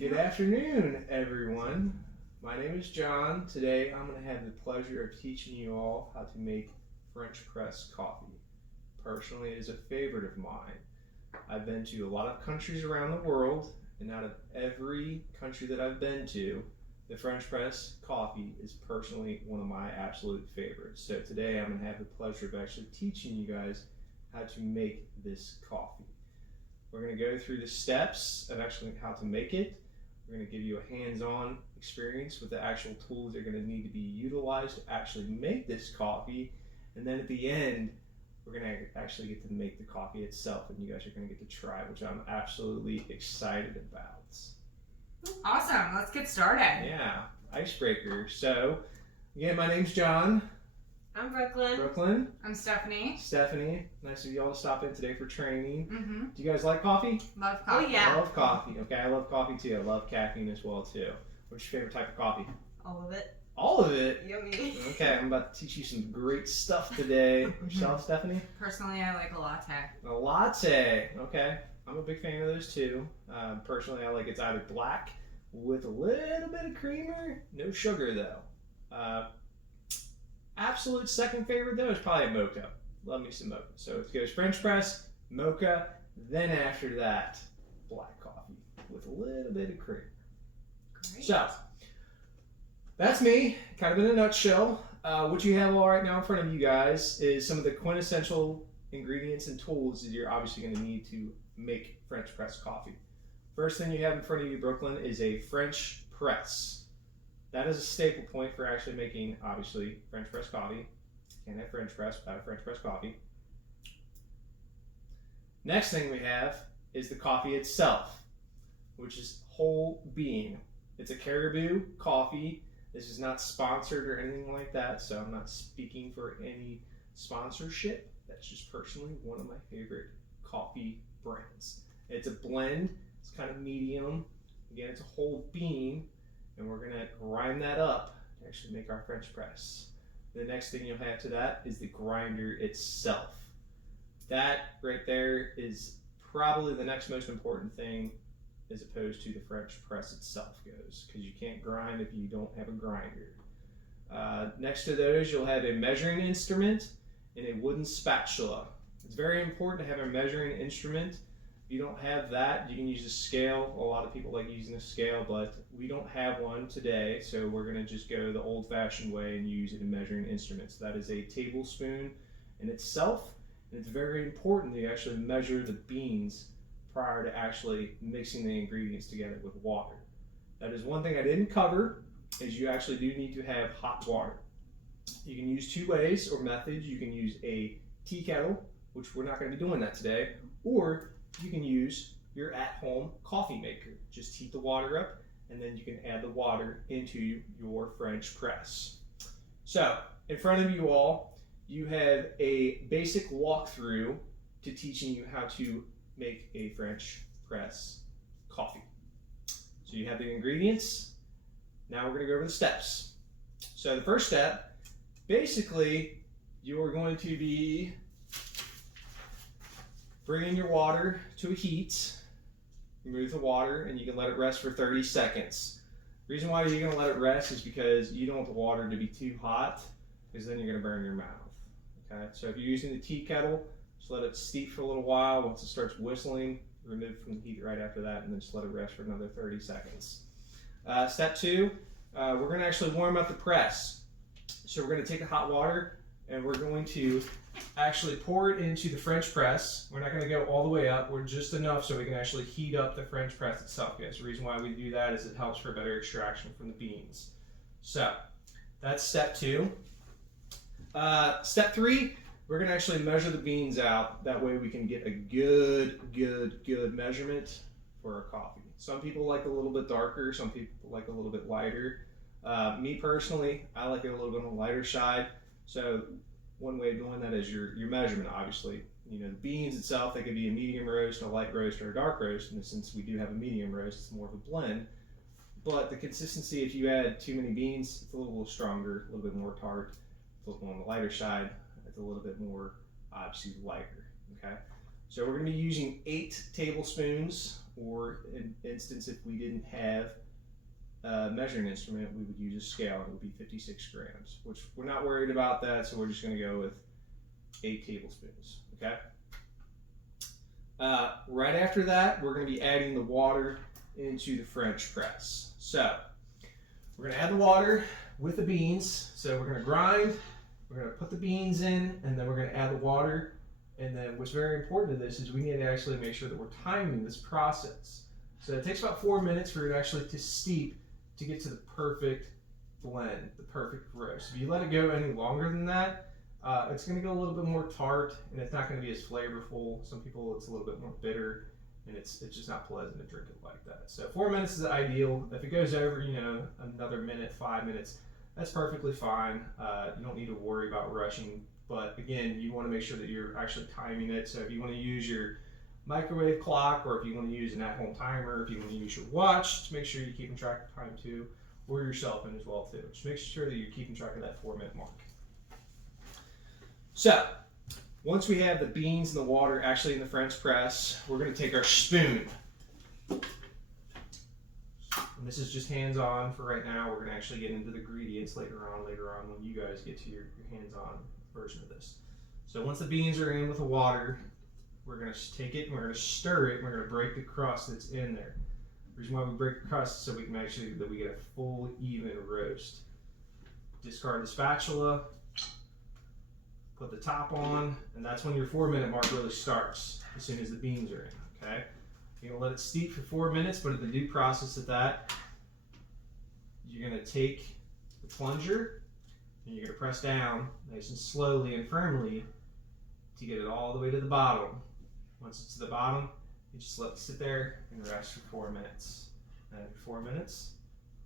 Good afternoon, everyone. My name is John. Today I'm going to have the pleasure of teaching you all how to make French press coffee. Personally, it is a favorite of mine. I've been to a lot of countries around the world, and out of every country that I've been to, the French press coffee is personally one of my absolute favorites. So today I'm going to have the pleasure of actually teaching you guys how to make this coffee. We're going to go through the steps of actually how to make it. We're going to give you a hands-on experience with the actual tools that are going to need to be utilized to actually make this coffee. And then at the end, we're going to actually get to make the coffee itself, and you guys are going to get to try, which I'm absolutely excited about. Awesome. Let's get started. Yeah, icebreaker. So, again, my name's John. I'm Brooklyn. Brooklyn. I'm Stephanie. Stephanie. Nice of you all to stop in today for training. Mm-hmm. Do you guys like coffee? Love coffee. Oh, yeah. I love coffee. Okay, I love coffee too. I love caffeine as well too. What's your favorite type of coffee? All of it. All of it. Yummy. Okay, I'm about to teach you some great stuff today. Yourself, Stephanie? Personally, I like a latte. A latte. Okay, I'm a big fan of those too. Personally, I like it's either black with a little bit of creamer, no sugar though. Absolute second favorite though is probably a mocha. Love me some mocha. So it goes French press, mocha, then after that, black coffee with a little bit of cream. Great. So, that's me, kind of in a nutshell. What you have all right now in front of you guys is some of the quintessential ingredients and tools that you're obviously going to need to make French press coffee. First thing you have in front of you, Brooklyn, is a French press. That is a staple point for actually making, obviously, French press coffee. Can't have French press without a French press coffee. Next thing we have is the coffee itself, which is whole bean. It's a Caribou coffee. This is not sponsored or anything like that, so I'm not speaking for any sponsorship. That's just personally one of my favorite coffee brands. It's a blend. It's kind of medium. Again, it's a whole bean, and we're going to grind that up to actually make our French press. The next thing you'll have to that is the grinder itself. That right there is probably the next most important thing as opposed to the French press itself goes, because you can't grind if you don't have a grinder. Next to those, you'll have a measuring instrument and a wooden spatula. It's very important to have a measuring instrument. If you don't have that, you can use a scale. A lot of people like using a scale, but we don't have one today, so we're going to just go the old-fashioned way and use it in measuring instruments. That is a tablespoon in itself, and it's very important that you actually measure the beans prior to actually mixing the ingredients together with water. That is one thing I didn't cover, is you actually do need to have hot water. You can use two ways or methods. You can use a tea kettle, which we're not going to be doing that today, or you can use your at-home coffee maker. Just heat the water up, and then you can add the water into your French press. So, in front of you all, you have a basic walkthrough to teaching you how to make a French press coffee. So you have the ingredients. Now we're going to go over the steps. So the first step, basically, you're going to be bringing your water to a heat. Remove the water, and you can let it rest for 30 seconds. The reason why you're going to let it rest is because you don't want the water to be too hot, because then you're going to burn your mouth. Okay, so if you're using the tea kettle, just let it steep for a little while. Once it starts whistling, remove it from the heat right after that, and then just let it rest for another 30 seconds. Step two, we're going to actually warm up the press. So we're going to take the hot water, and we're going to actually pour it into the French press. We're not going to go all the way up. We're just enough so we can actually heat up the French press itself. Yes, the reason why we do that is it helps for better extraction from the beans. So that's step two. Step three, we're going to actually measure the beans out. That way we can get a good measurement for our coffee. Some people like a little bit darker. Some people like a little bit lighter. Me personally, I like it a little bit on the lighter side. So one way of doing that is your measurement, obviously. You know, the beans itself, they could be a medium roast, a light roast, or a dark roast. And since we do have a medium roast, it's more of a blend. But the consistency, if you add too many beans, it's a little stronger, a little bit more tart. If it's on the lighter side, it's a little bit more obviously lighter. Okay, so we're going to be using 8 tablespoons or in instance if we didn't have a measuring instrument, we would use a scale. It would be 56 grams, which we're not worried about that, so we're just going to go with 8 tablespoons. Okay. Right after that, we're going to be adding the water into the French press. So we're going to add the water with the beans. So we're going to grind, we're going to put the beans in, and then we're going to add the water. And then what's very important to this is we need to actually make sure that we're timing this process. So it takes about 4 minutes for it actually to steep to get to the perfect blend, the perfect roast. If you let it go any longer than that, it's going to go a little bit more tart, and it's not going to be as flavorful. Some people, it's a little bit more bitter, and it's just not pleasant to drink it like that. So 4 minutes is ideal. If it goes over, another minute, 5 minutes, that's perfectly fine. You don't need to worry about rushing. But again, you want to make sure that you're actually timing it. So if you want to use your microwave clock, or if you want to use an at-home timer, if you want to use your watch, to make sure you're keeping track of time too, or your cell phone as well too. Just make sure that you're keeping track of that 4-minute mark. So once we have the beans and the water actually in the French press, we're going to take our spoon. And this is just hands-on for right now. We're going to actually get into the ingredients later on when you guys get to your hands-on version of this. So once the beans are in with the water, we're going to take it and we're going to stir it and we're going to break the crust that's in there. The reason why we break the crust is so we can make sure that we get a full, even roast. Discard the spatula, put the top on, and that's when your 4-minute mark really starts, as soon as the beans are in, okay? You're going to let it steep for 4 minutes, but at the due process of that, you're going to take the plunger and you're going to press down nice and slowly and firmly to get it all the way to the bottom. Once it's to the bottom, you just let it sit there and rest for 4 minutes. And after 4 minutes,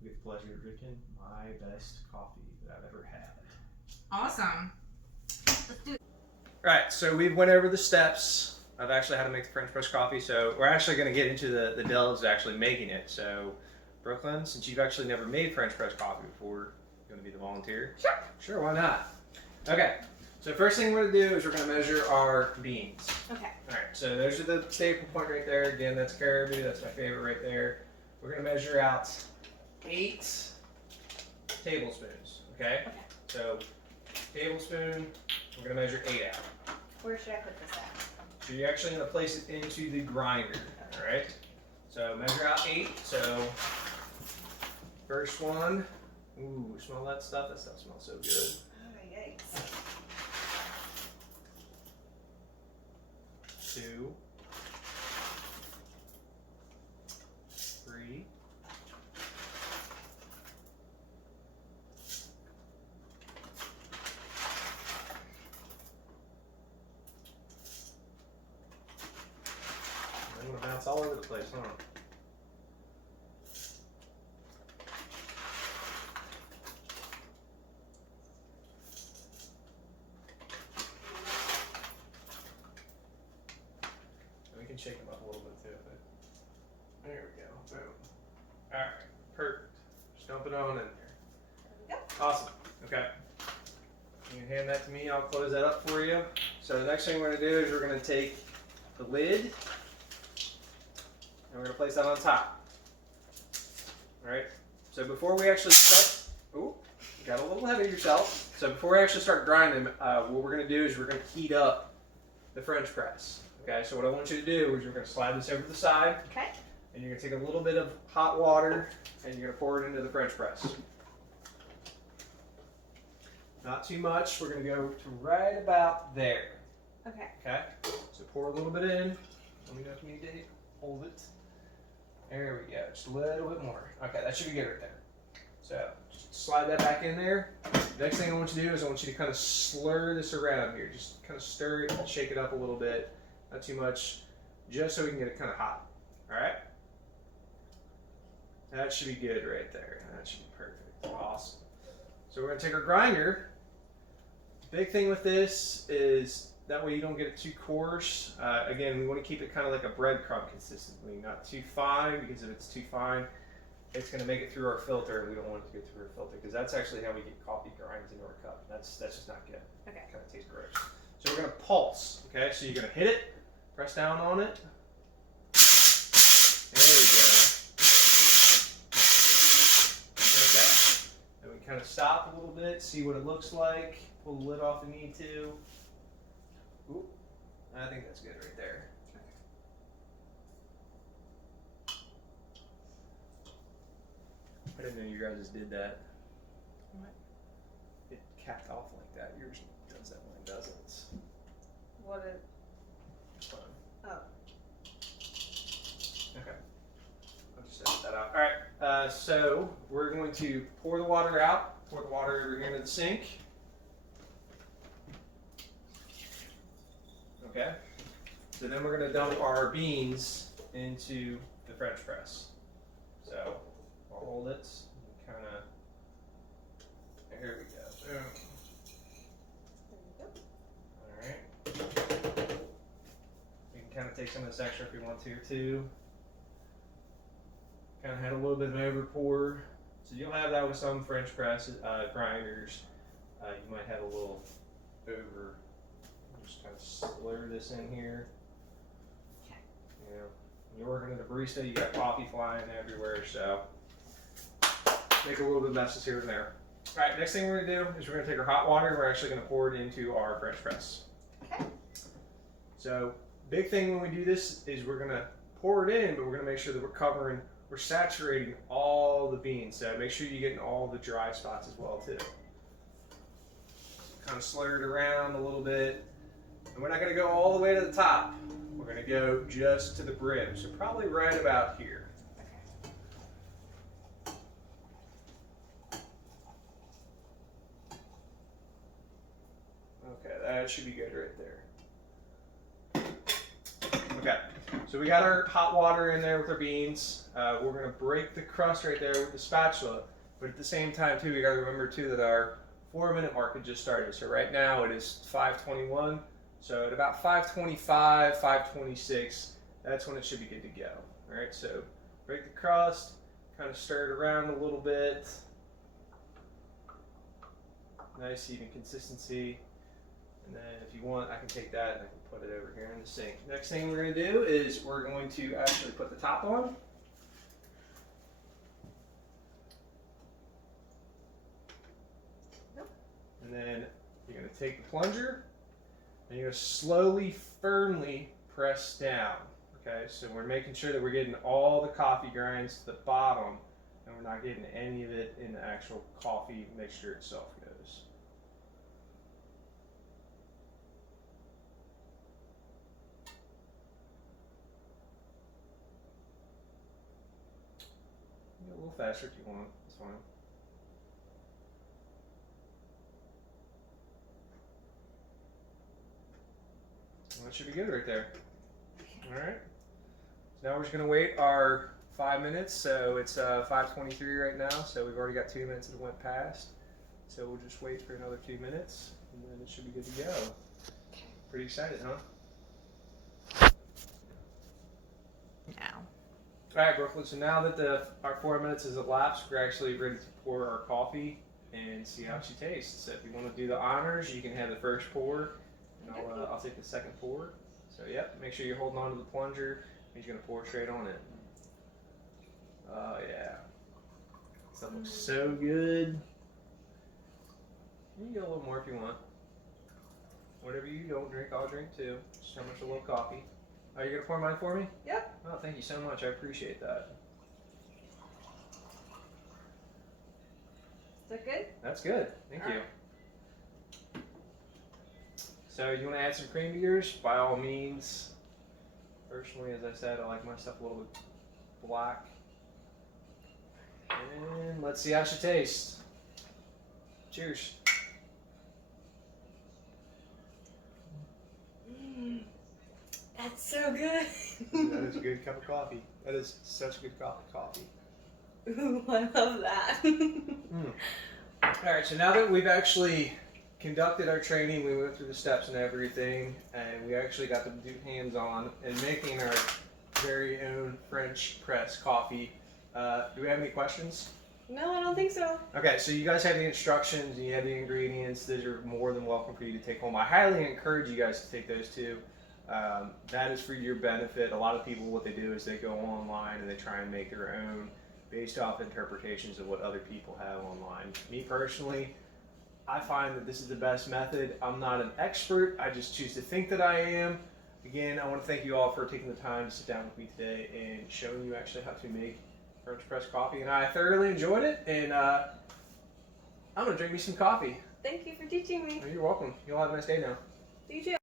you get the pleasure of drinking my best coffee that I've ever had. Awesome. Let's do it. Right, so we went over the steps of actually how to make the French press coffee. So we're actually going to get into the delves of actually making it. So Brooklyn, since you've actually never made French press coffee before, you want to be the volunteer? Sure. Sure, why not? Okay, so first thing we're going to do is we're going to measure our beans. Okay. All right, so those are the staple point right there. Again, that's caribou. That's my favorite right there. We're going to measure out 8 tablespoons, okay? Okay. So tablespoon, we're going to measure 8 out. Where should I put this at? So you're actually going to place it into the grinder, all right? So measure out 8. So first one, ooh, smell that stuff? That stuff smells so good. Oh, yikes. 2, 3, 'm gonna bounce all over the place, huh? We can shake them up a little bit too. But there we go. Boom. All right. Perfect. Just dump it on in there. There we go. Awesome. Okay. You can hand that to me. I'll close that up for you. So the next thing we're going to do is we're going to take the lid and we're going to place that on top. All right. So before we actually start, ooh, you got a little ahead of yourself. So before we actually start grinding, what we're going to do is we're going to heat up the French press. Okay. So what I want you to do is we're going to slide this over the side. Okay. And you're going to take a little bit of hot water and you're going to pour it into the French press. Not too much. We're going to go to right about there. Okay. Okay? So pour a little bit in. Let me know if you need to hold it. There we go. Just a little bit more. Okay, that should be good right there. So just slide that back in there. Next thing I want you to do is I want you to kind of slur this around here. Just kind of stir it and shake it up a little bit. Not too much. Just so we can get it kind of hot. Alright? That should be good right there. That should be perfect. Awesome. So we're going to take our grinder. Big thing with this is that way you don't get it too coarse. Again, we want to keep it kind of like a breadcrumb consistently, not too fine, because if it's too fine, it's going to make it through our filter, and we don't want it to go through our filter, because that's actually how we get coffee grinds into our cup. That's just not good. Okay. It kind of tastes gross. So we're going to pulse. Okay, so you're going to hit it, press down on it. There we go. Okay. And we kind of stop a little bit, see what it looks like. Pull the lid off if we need to. Ooh, I think that's good right there. I didn't know you guys did that. What? It capped off like that. Yours does that, mine doesn't. What is? It's fine. Oh. Okay. I'll just edit that out. Alright, so we're going to pour the water out. Pour the water over here into the sink. Okay. So then we're going to dump our beans into the French press. So I'll hold it. Kind of. Here we go. Boom. There you go. Alright. We can kind of take some of this extra if we want to too. Kind of had a little bit of an over pour. So you'll have that with some French press grinders. You might have a little over. Just kind of slur this in here. Okay. You know, when you're working at a barista, you got coffee flying everywhere, so make a little bit of messes here and there. All right, next thing we're gonna do is we're gonna take our hot water and we're actually gonna pour it into our French press. Okay. So big thing when we do this is we're gonna pour it in, but we're gonna make sure that we're saturating all the beans. So make sure you're getting all the dry spots as well too. Kind of slur it around a little bit. And we're not gonna go all the way to the top. We're gonna go just to the brim. So probably right about here. Okay, that should be good right there. Okay, so we got our hot water in there with our beans. We're gonna break the crust right there with the spatula, but at the same time too, we gotta remember too that our 4-minute mark had just started. So right now it is 5:21. So at about 5:25, 5:26, that's when it should be good to go. All right, so break the crust, kind of stir it around a little bit. Nice even consistency. And then if you want, I can take that and I can put it over here in the sink. Next thing we're going to do is we're going to actually put the top on. And then you're going to take the plunger and you're going to slowly, firmly press down. Okay, so we're making sure that we're getting all the coffee grinds to the bottom and we're not getting any of it in the actual coffee mixture itself goes. A little faster if you want, it's fine. Well, that should be good right there. Alright. So now we're just going to wait our 5 minutes. So it's 5:23 right now. So we've already got 2 minutes that went past. So we'll just wait for another 2 minutes and then it should be good to go. Pretty excited, huh? Now. Alright, Brooklyn, so now that our 4 minutes has elapsed, we're actually ready to pour our coffee and see how she tastes. So if you want to do the honors, you can have the first pour, and I'll take the second pour. So yep, make sure you're holding on to the plunger, and you're going to pour straight on it. Oh yeah. That looks so good. You can get a little more if you want. Whatever you don't drink, I'll drink too. Just how much I love coffee. Are you going to pour mine for me? Yep. Oh, thank you so much. I appreciate that. Is that good? That's good. Thank All you. right. So you want to add some cream to yours? By all means. Personally, as I said, I like my stuff a little bit black. And let's see how she tastes. Cheers. That's so good. That is a good cup of coffee. That is such a good cup of coffee. Ooh, I love that. Alright, so now that we've actually conducted our training, we went through the steps and everything, and we actually got to do hands-on in making our very own French press coffee. Do we have any questions? No, I don't think so. Okay, so you guys have the instructions and you have the ingredients. Those are more than welcome for you to take home. I highly encourage you guys to take those too. That is for your benefit. A lot of people, what they do is they go online and they try and make their own based off interpretations of what other people have online. Me personally, I find that this is the best method. I'm not an expert. I just choose to think that I am. Again, I want to thank you all for taking the time to sit down with me today and showing you actually how to make French press coffee. And I thoroughly enjoyed it. And I'm going to drink me some coffee. Thank you for teaching me. You're welcome. You'll have a nice day now. You too.